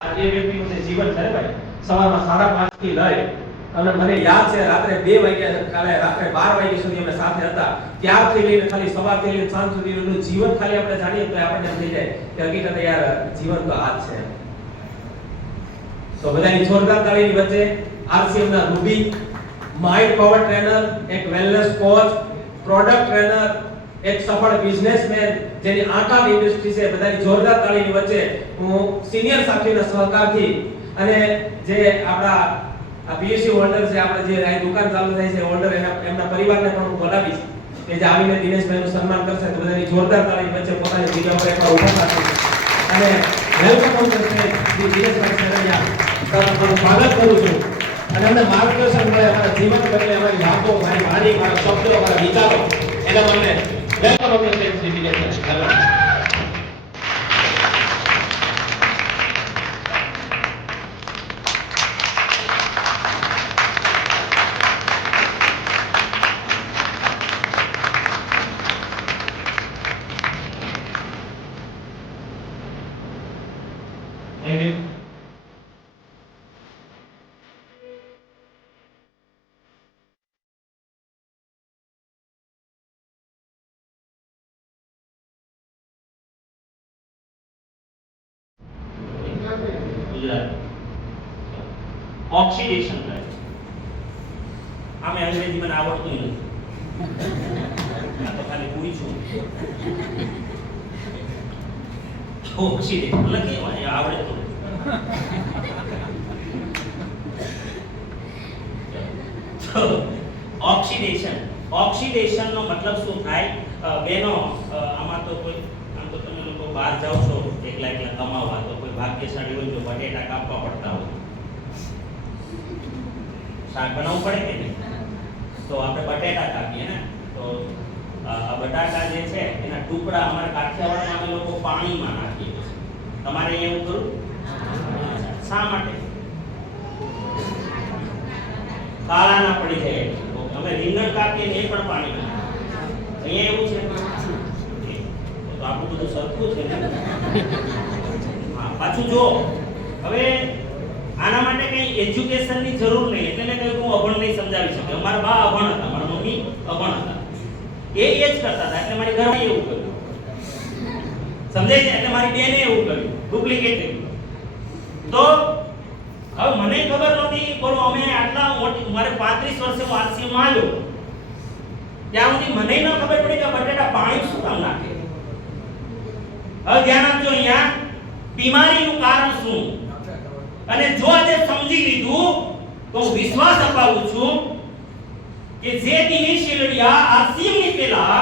આ એ વ્યક્તિનું જીવન છે ભાઈ, સવારમાં સાડા પાંચથી લઈ, અને મને યાદ છે રાત્રે બે વાગ્યા, કાલે રાત્રે બાર વાગ્યા સુધી અમે સાથે હતા. ત્યારથી લઈને ખાલી સવારથી લઈને સાંજ સુધીનું જીવન ખાલી આપણે જાણીએ તો આપણને થઈ જાય કે હકીકતે યાર, જીવન તો આ જ છે. તો બધાની જોરદાર તાળીની વચ્ચે આરસીએમ ના રૂબી માઇન્ડ પાવર ટ્રેનર, એક વેલનેસ કોચ પ્રોડક્ટ ટ્રેનર એક સફળ બિઝનેસમેન જેની આટા ઇન્ડસ્ટ્રી છે, બધાની જોરદાર તાળીની વચ્ચે હું સિનિયર સાથીના સહકારથી અને જે આપણા પીએસસી હોલ્ડર છે, આપણે જે અહીં દુકાન ચાલુ થાય છે હોલ્ડર એના, એમના પરિવારને પણ હું બોલાવીશ કે જે આવીને દિનેશભાઈનું સન્માન કરશે. તો બધાની જોરદાર તાળી વચ્ચે પોતાની જગ્યા પર એકવાર ઊભા થશે. અને welcome on the Dineshbhai Saraiya તમારું સ્વાગત કરું છું. અને અમને માર્ગદર્શન મળે અમારા જીવન બદલે અમારી વાતો, મારી વાણી, મારા શબ્દો, મારા વિચારો, એના મને welcome on the stage oxidation કહે આમે અંગ્રેજી મને આવડતું નથી. ખાલી પૂછું ઓક્સિડેશન લખી હોય આવડે તો તો ઓક્સિડેશન ઓક્સિડેશન નો મતલબ શું થાય? બેનો આમાં તો કોઈ, આમ તો તમે લોકો બહાર જાઓ છો, એકલા એકલા કમાવા, તો ભાગ્યશાળી હોય જો બટેટા કાપવા પડતા હોય. શાક બનાવવું પડે કે નહીં? તો આપણે બટેટા કાપીએ ને? તો આ બટાકા જે છે, એના ટુકડા અમારા કાઠિયાવાડમાં અમે લોકો પાણીમાં નાખીએ તમારે એવું કરું શા માટે? કાળા ના પડી જાય. અમે રીંગણ કાપીએ ને એ પણ પાણીમાં અહીંયા એવું છે? તો આપણું બધું સરખું છે ને? પાછું જો, હવે આના માટે કઈ એજ્યુકેશનની જરૂર નહીં, એટલે મેં હું અભણ નહીં સમજાવી શકે. અમારા બા અભણ હતા, મારા મમ્મી અભણ હતા. એ એ જ કરતા હતા, એટલે મારી ઘરમાં એવું કર્યું. સમજાય છે? એટલે મારી બેને એવું કર્યું ડુપ્લિકેટ તો હવે મને ખબર નહોતી, બોલો, અમે આટલા મોટી, મારે 35 વર્ષે હું RCM આવ્યો. ત્યાં સુધી મને ન ખબર પડી કે બટેટા પાણી શું કામ નાખે? હવે ધ્યાન આપજો અહીંયા. બીમારીનું કારણ શું? અને જો આજે સમજી લીધું, તો હું વિશ્વાસ અપાવું છું કે જે દિનેશ શેલડિયા આ ની પહેલા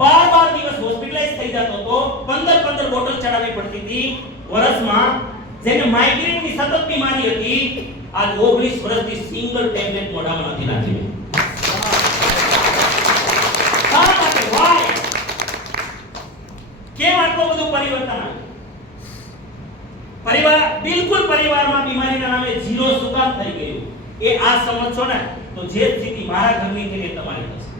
બાર બાર દિવસ હોસ્પિટલાઇઝ થઈ જતો હતો. પંદર પંદર બોટલ ચડાવવી પડતી હતી. વર્ષમાં જેને માઇગ્રેનની સતત બીમારી હતી આ 19 વર્ષથી સિંગલ ટેબ્લેટ મોઢામાં નથી નાખી શા માટે why કેમ આટલું બધું પરિવર્તન આવ્યું પરિવાર બિલકુલ પરિવારમાં બીમારીના નામે ઝીરો સુકામ થઈ ગયું. એ આ સમજશો ને તો જે સ્થિતિ મારા ઘરની થઈ એ તમારી થશે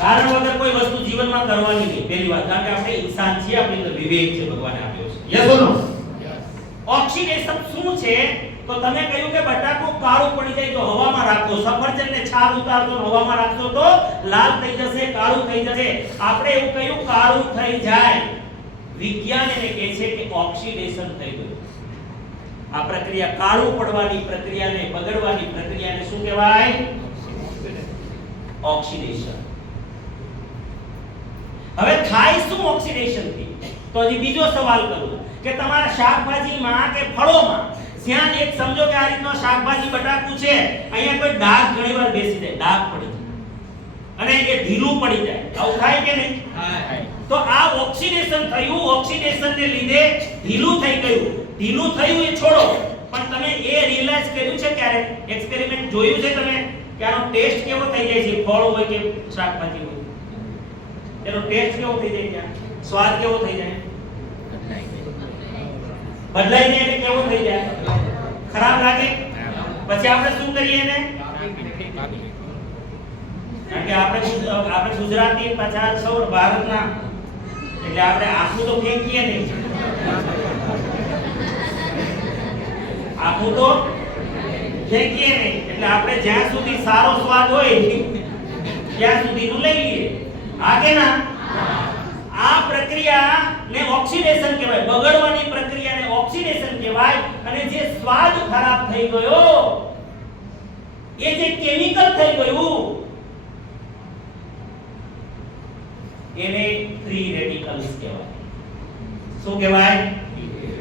કારણ વગર કોઈ વસ્તુ જીવનમાં કરવાની નહીં. પહેલી વાત કારણ કે આપણે ઇન્સાન છીએ આપણી અંદર વિવેક છે ભગવાને આપ્યો છે. યસ ઓર નો ઓક્સિડેશન શું છે? તો તમે કહ્યું કે બટાકું કાળું પડી જાય જો હવામાં રાખો. સફરજનને છાલ ઉતારશો હવામાં રાખશો તો લાલ થઈ જશે, કાળું થઈ જશે. આપણે એવું કહ્યું, કાળું થઈ જાય. વિજ્ઞાન એને કહે છે કે ઓક્સિડેશન થઈ ગયું. આ પ્રક્રિયા કાળું પડવાની પ્રક્રિયાને બગડવાની પ્રક્રિયાને શું કહેવાય? ઓક્સિડેશન. હવે થાય શું ઓક્સિડેશનથી તો હજી બીજો સવાલ કરું કે તમારા શાકભાજીમાં કે ફળોમાં જ્યાં એક સમજો કે આ રીતનો શાકભાજી બટાકું છે. અહીંયા કોઈ ડાઘ ઘણીવાર બેસી જાય ડાઘ પડી જાય. અને એ ઢીલું પડી જાય. આવું થાય કે નહીં? તો આ ઓક્સિડેશન થયું ઓક્સિડેશન ને લીધે ઢીલું થઈ ગયું. ઢીલું થયું એ છોડો. પણ તમે એ રિયલાઇઝ કર્યું છે ક્યારે? એક્સપેરિમેન્ટ જોયું છે તમે? કે આનો ટેસ્ટ કેવો થઈ જાય છે? ફળ હોય કે શાકભાજી હોય? એનો ટેસ્ટ કેવો થઈ જાય ત્યાં? સ્વાદ કેવો થઈ જાય? બદલાઈ જાય એટલે કેવો થઈ જાય? ખરાબ લાગે? પછી આપણે શું કરીએ એને? કારણ કે આપણે આપણે ગુજરાતી પાછા સૌ ભારતના. એટલે આપણે આખું તો ફેંકીએ નહીં. આખું તો ફેંકીએ નહીં. એટલે આપણે જ્યાં સુધી સારો સ્વાદ હોય, ત્યાં સુધીનું લઈ લઈએ. આ કે ના? આ પ્રક્રિયાને ઓક્સિડેશન કહેવાય. બગડવાની પ્રક્રિયાને ઓક્સિડેશન કહેવાય અને જે સ્વાદ ખરાબ થઈ ગયો, એ જે કેમિકલ થઈ ગયું, એને ફ્રી રેડિકલ્સ કહેવાય. શું કહેવાય?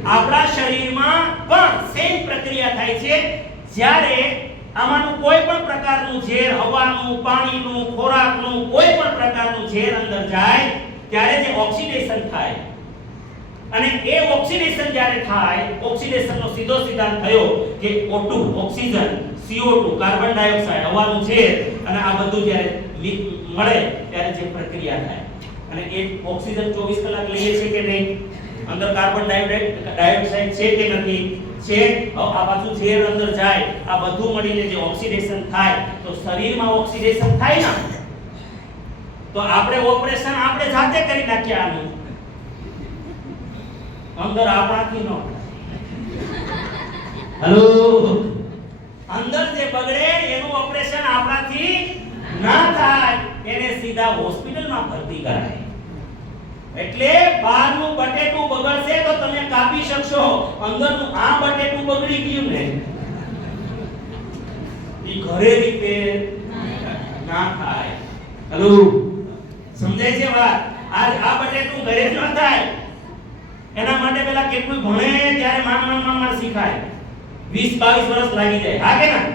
આપણા શરીરમાં પણ સેમ પ્રક્રિયા થાય છે. જ્યારે આમાંનું કોઈ પણ પ્રકારનું ઝેર હવાનું, પાણીનું, ખોરાકનું કોઈ પણ પ્રકારનું ઝેર અંદર જાય, ત્યારે જે ઓક્સિડેશન થાય અને એ ઓક્સિડેશન જ્યારે થાય, ઓક્સિડેશનનો સીધો સિદ્ધાંત થયો કે O2 oxygen CO2 carbon dioxide, હવાનું છે. અને આ બધું જ્યારે મળે ત્યારે જે પ્રક્રિયા થાય. અને એ ઓક્સિજન 24 કલાક લઈએ છે કે નહીં? અંદર કાર્બન ડાયોક્સાઇડ છે કે નથી? છે. આ પાછું ઝેર અંદર જાય. આ બધું મળીને જે ઓક્સિડેશન થાય, તો શરીરમાં ઓક્સિડેશન થાય ને? તો આપણે ઓપરેશન આપણે જાતે કરી નાખીએ આનું. અંદર આપણાથી નો હલો? અંદર જે બગડે એનું ઓપરેશન આપણાથી ના થાય. એને સીધા હોસ્પિટલમાં ભરતી કરાય. એટલે બહારનું બટેટું બગડશે તો તમે કાપી શકશો. અંદરનું આ બટેટું બગડી ગયું ને. એ ઘરે રીતે ના થાય. હેલો? સમજાય છે વાત? આ આ બટેટું ઘરે ન થાય. એના માટે પેલા કેટલું ભણે ત્યારે માંડ માંડ માંડ માંડ શીખાય. 20 22 વર્ષ લાગી જાય. હા કે ના?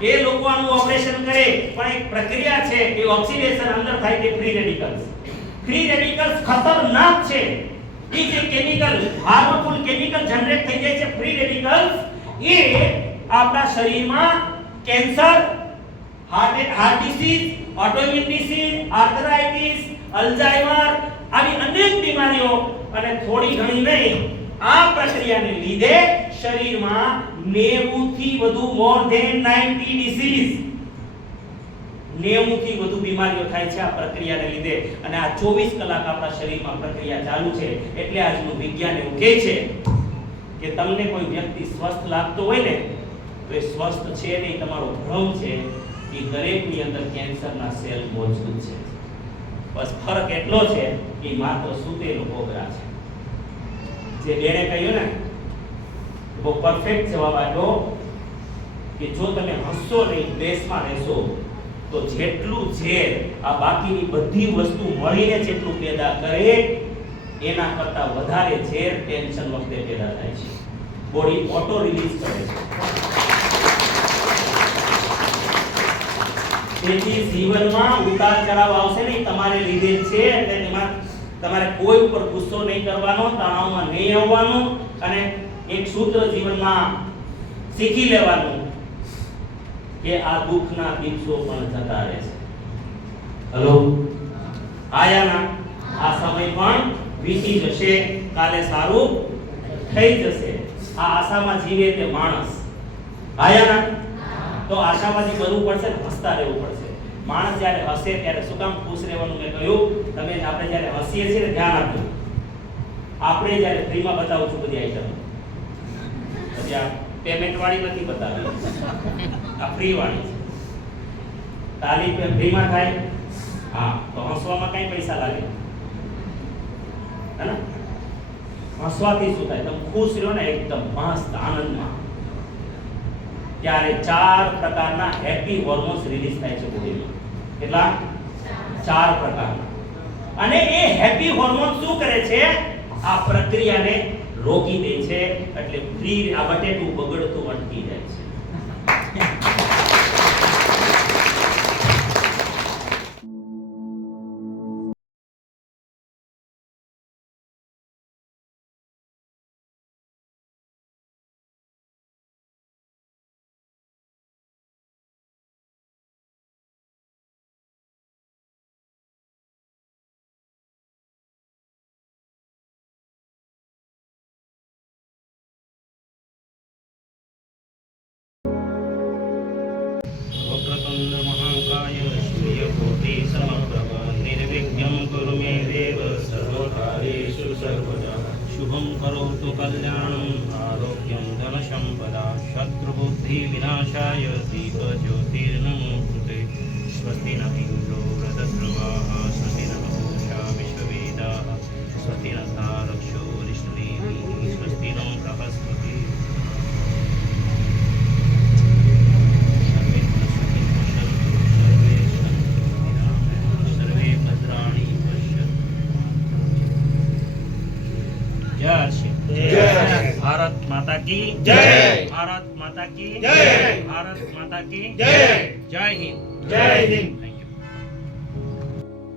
એ લોકો આનું ઓપરેશન કરે પણ એક પ્રક્રિયા છે એ ઓક્સિડેશન અંદર થાય કે ફ્રી રેડિકલ્સ ફ્રી રેડિકલ્સ ખતરનાક છે. એ જે કેમિકલ હાર્મફુલ કેમિકલ જનરેટ થઈ જાય છે ફ્રી રેડિકલ્સ એ આપણા શરીરમાં cancer heart heart disease autoimmune disease arthritis Alzheimer આવી અનેક બીમારીઓ અને થોડી ઘણી નહીં, આ પ્રક્રિયાને લીધે શરીરમાં 90 થી વધુ મોર ધેન 90 ડિસીઝ 90 થી વધુ બીમારીઓ થાય છે આ પ્રક્રિયાને લીધે. અને આ 24 કલાક આપણા શરીરમાં પ્રક્રિયા ચાલુ છે, એટલે આજનું વિજ્ઞાન એવું કહે છે કે તમને કોઈ વ્યક્તિ સ્વસ્થ લાગતો હોય ને, તો એ સ્વસ્થ છે નહીં, તમારો ભ્રમ છે એ દરેકની અંદર કેન્સરના સેલ મોજૂદ છે. બસ ફરક એટલો છે કે માત્ર સૂતેલો કોગરા છે. જે બેણે કહ્યું ને બહુ પરફેક્ટ જવાબ આપ્યો કે જો તમે હસશો નહીં, દેશમાં રહેશો, તો જેટલું ઝેર આ બાકીની બધી વસ્તુ મળીને જેટલું પેદા કરે, એના કરતા વધારે ઝેર ટેન્શન વખતે પેદા થાય છે. બોડી ઓટો રિલીઝ કરે છે. તેથી જીવનમાં ઉતાર ચઢાવ આવશે નહીં, તમારે લીધે છે એટલે તેમાં તમારે કોઈ ઉપર ગુસ્સો નહીં કરવાનો, તણાવમાં નહીં આવવાનું અને એક સૂત્ર જીવનમાં શીખી લેવાનું કે આ દુઃખના દિવસો પણ જતા રહે છે. હલો? આયાના આ સમય પણ વીતી જશે, કાલે સારું થઈ જશે. આ આશામાં જીવે તે માણસ. આયાના? તો આશાવાદી બનવું પડશે ને હસતા રહેવું પડશે. માણસ જ્યારે હસે ત્યારે શું કામ ખુશ રહેવાનું? મેં કહ્યું, તમે આપણે જ્યારે હસીએ છીએ ને ધ્યાન આપજો. આપણે જ્યારે ફ્રીમાં બતાવું છું બધી આઈટમ પછી આ પેમેન્ટ વાળી નથી બતાવી. આ ફ્રી વાળી છે. તાલીમ ફ્રીમાં થાય? હા, તો હસવામાં કઈ પૈસા લાગે હે હસવાથી શું થાય? તમે ખુશ રહ્યો ને એકદમ મસ્ત, આનંદમાં. ત્યારે ચાર પ્રકારના હેપી હોર્મોન્સ રિલીઝ થાય છે બોડીમાં કેટલા? ચાર પ્રકારના અને એ હેપી હોર્મોન શું કરે છે? આ પ્રક્રિયાને રોકી દે છે. એટલે ફ્રી આ બટેટું બગડતું અટકી જાય છે. लोककल्याणम् आरोग्यं धनसम्पदा शत्रुबुद्धिविनाशाय दीपज्योति જય. ભારત માતા કી જય. ભારત માતા કી જય. જય હિન્દ જય હિન્દ